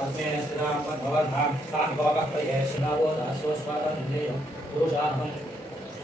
पद्मे स्थितां पद्मवर्णां तां भवकः दासोस्वादन्देयं पुरुषाहं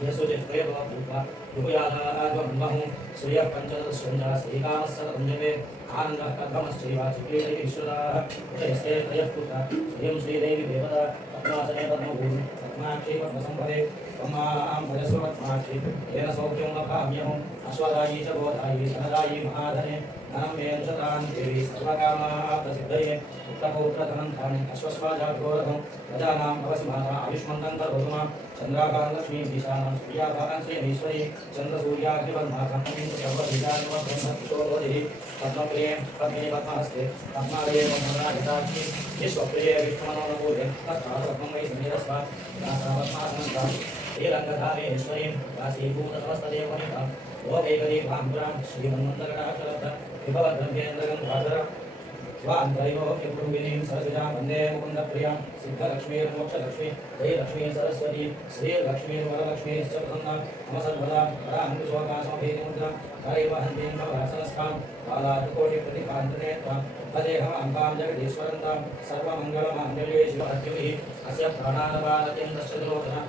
यशोचित्रेव भूत्वा युगयाधारागमन्महं श्रियः पञ्चदशञ्जा श्रीकामस्सरञ्जवे आनन्दः कथमश्चैव चिक्रीडैः विश्रुताः जयस्ते त्रयः पुत्रः श्रियं श्रीदेवी देवता पद्मासने पद्मभूमि पद्माक्षी पद्मसम्भवे त्वमां भजस्व पद्माक्षी येन सौख्यं लभाम्यहम् अश्वदायी च बोधायी धनदायी महाधने धनं मे अनुशतां देवी सर्वकामाः प्रसिद्धये उत्तमौत्रधनन्तानि अश्वस्वाजाघोरधं प्रजानां भवसि माता आयुष्मन्तं करोतु मां चन्द्राकां लक्ष्मीं ईशानां सूर्याकां श्रीमीश्वरी चन्द्रसूर्याग्निवन्धाकं सर्वबीजान्वब्रह्मकिशोरोधिः पद्मप्रिये पद्मिनी पद्महस्ते पद्मालये पद्मनाभिताक्षी विश्वप्रिये विष्णुमनोनुकूले तत्कालपद्मं वै समीरस्वा दासावत्मासनन्तां श्रीरङ्गधामेश्वरीं दासीभूतसमस्तदेवनितां लोकैकदीपाङ्कुरां श्रीमन्मन्दकटाचलब्ध विभवद्ब्रह्मेन्द्रगन्धाधर स्वान्त्रयोगिनीं सरसिजां वन्दे मुकुन्दप्रियां सिद्धलक्ष्मीर्मोक्षलक्ष्मी जयलक्ष्मी सरस्वती श्रीलक्ष्मीर्वरलक्ष्मीश्च प्रसन्ना मम सर्वदा पराङ्कुशोकाशमभेदमुद्रां हरिवहन्तीं भवरासनस्थां बालात्रिकोटिप्रतिभान्तनेत्रां तदेहमाम्बां जगदीश्वरन्तां सर्वमङ्गलमाङ्गल्ये शिवहत्युभिः अस्य प्राणानपालकेन्द्रस्य लोचना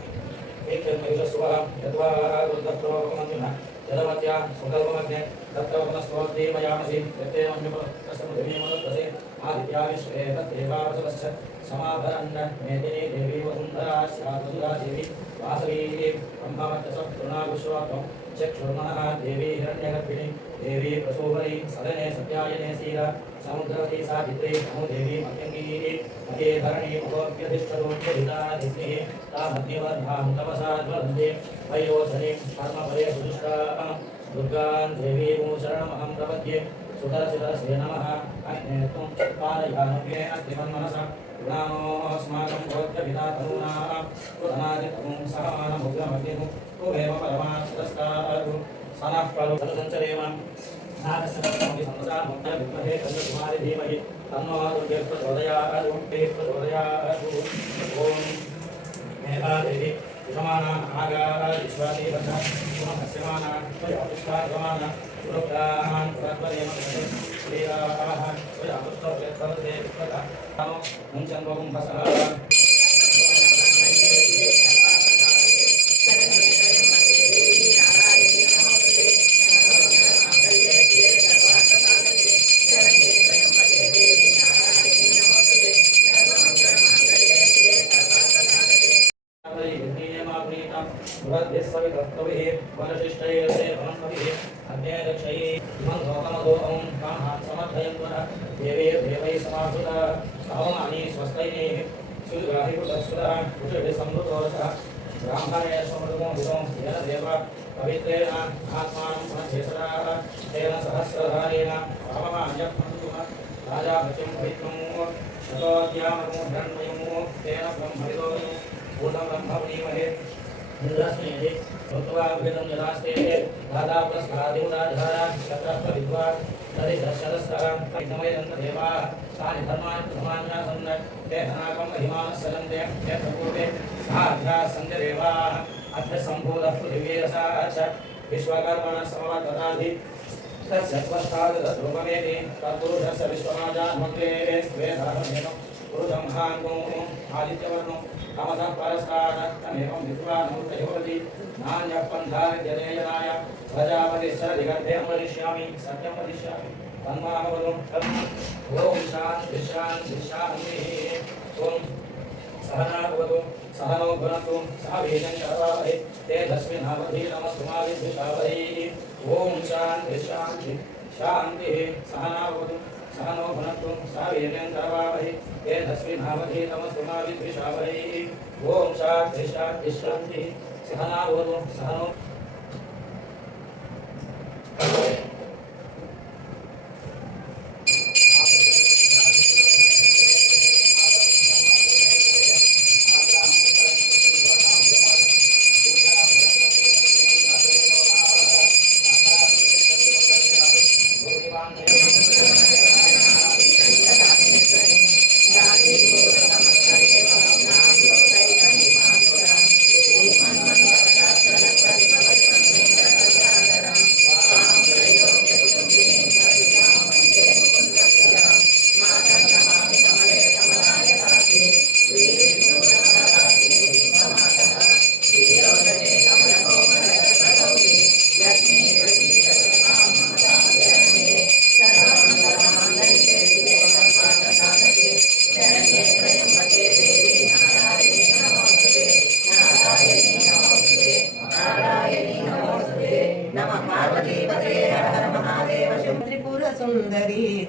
एकमहिषस्वः यद्वा रुद्रप्रोकमन्युनः जलवत्या सुकल्पमग्ने तत्र वनस्त्वोद्दीपयामसि यत्ते मन्युपस्तमुद्रीमनुत्तसे आदित्याविश्वे तत्देवावसवश्च समाभरन्न मेदिनी देवी वसुन्धरा स्यात्सुधा देवी वासवी ब्रह्मवर्चसः चक्षुर्मनः देवी हिरण्यगर्भिणी देवी प्रसूभरी सदने सत्यायने सीला समुद्रवती सावित्री नमो देवी मत्यङ्गी महे धरणी महोऽप्यधिष्ठतोऽप्यधिताधिस्निः तामग्निवर्धां तपसा ज्वलन्ते वयोधनीं कर्मफले सुदुष्टां दुर्गां देवीं शरणमहं प्रपद्ये सुतरसितरसे नमः अग्ने त्वं पालयानव्ये अग्निमन्मनसा गुणानोऽस्माकं भवत्यभिता तनूनां कृतनादितं सहमानमुग्रमग्निः त्वमेव परमास्तस्तारु सनः प्रलु तनुसञ्चरेम नागसनमपि संसारमुक्तः विद्महे कन्यकुमारी धीमहि तन्नो दुर्गे प्रचोदयात् ॐ मेधादेवी विषमाना आगारा विश्वासी बद्धा सुमहस्यमाना त्वयापुष्टागमाना सुरभ्रान् पुरद्वरेम श्रीराः त्वयापुष्टव्यत्पदते विप्रदा मुञ्चन्वगुं भसः पवित्रेण आत्मानं मनसेसदाः तेन सहस्रधारेण पावमान्यः राजा भृत्यं पवित्रं शतोद्यामो तेन ब्रह्मविदो पूर्णं ब्रह्मणीमहे इंद्रस्मेधि भूत्वा भेदं जलास्ते दादा पुरस्कारादिमुदाधारा शतः विद्वान् तदिदर्शदस्तां परितमयदन्तदेवाः तानि धर्मान् धर्मान्यासन् ते धनाकं महिमानस्सलन्ते ते प्रपूर्वे साध्या सन्ध्यदेवाः अद्य सम्भूतः पृथिवीरसा च विश्वकर्मणः समवदनाधि तस्य त्वष्टादरूपमेति तत्पुरुषस्य विश्वराजान्मग्रे वेदाहमेनं पुरुषं हाङ्गो आदित्यवर्णो तमसः परस्तात् तमेवं विद्वानमूर्तयोगति नान्यः पन्था विद्यते जनाय प्रजापतिश्चरदिगर्भें वदिष्यामि सत्यं वदिष्यामि तन्मामवदुं ॐ शान्तिः शान्तिः शान्तिः ॐ सहना भवतु सहनो भुनक्तु सह वीर्यं करवावहै तेजस्विनावधीतमस्तु मा विद्विषावहै ॐ शान्तिः शान्तिः शान्तिः सहना भवतु सहनो भुनक्तु सह वीर्यं करवावहै तेजस्विनावधीतमस्तु मा विद्विषावहै ॐ शान्तिः शान्तिः शान्तिः सहना भवतु सहनो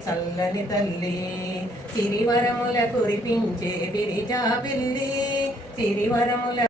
చల్లని తల్లి సిరివరముల కురిపించే విరిజా పిల్లి సిరివరముల